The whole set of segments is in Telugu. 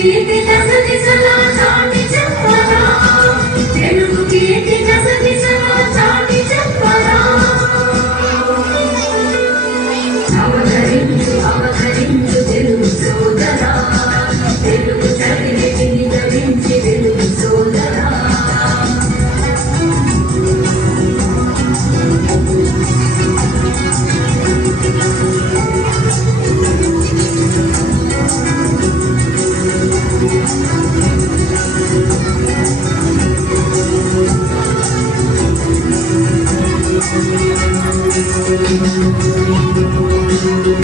Thank you.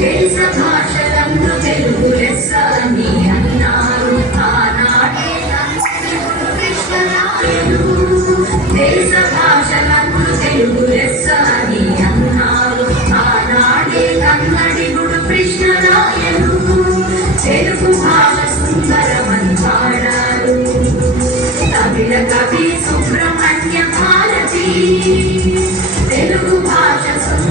దేశ భాషలందు తెలుగు లెస్స మీ అన్నారు. ఆనాడే కృష్ణరాయలు దేశ భాషల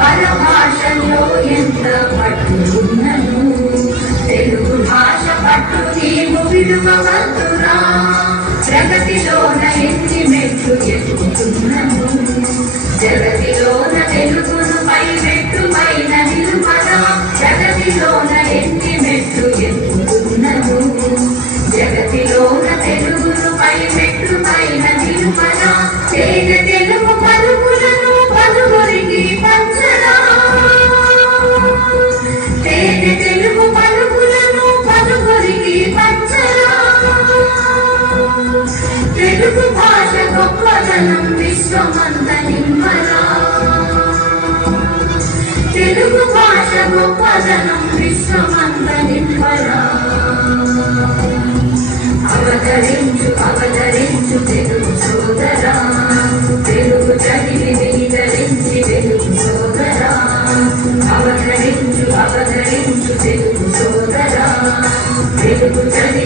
విడువవద్దురా ఎంత పట్టుకున్నదు తెలుగు భాష పట్టు నీవు విడువవద్దురా జగతిలోన ఎన్ని మెట్లు ఎక్కుతున్నను జగతిలోన తెలుగును పై మెట్టు పైన జగతిలోన ఎన్ని మెట్లు ఎక్కుతున్నను జగతిలోన తెలుగును పై మెట్టు పైన నిలుపరా గొప్పదనం తెలుగు భాష గొప్పదనం విశ్వమంత అవతరించు అవతరించు తెలుగు సోదరా తెలుగు చదివి వినితరించి తెలుగు సోదరా అవతరించు అవతరించు తెలుగు సోదరా. తెలుగు చదివి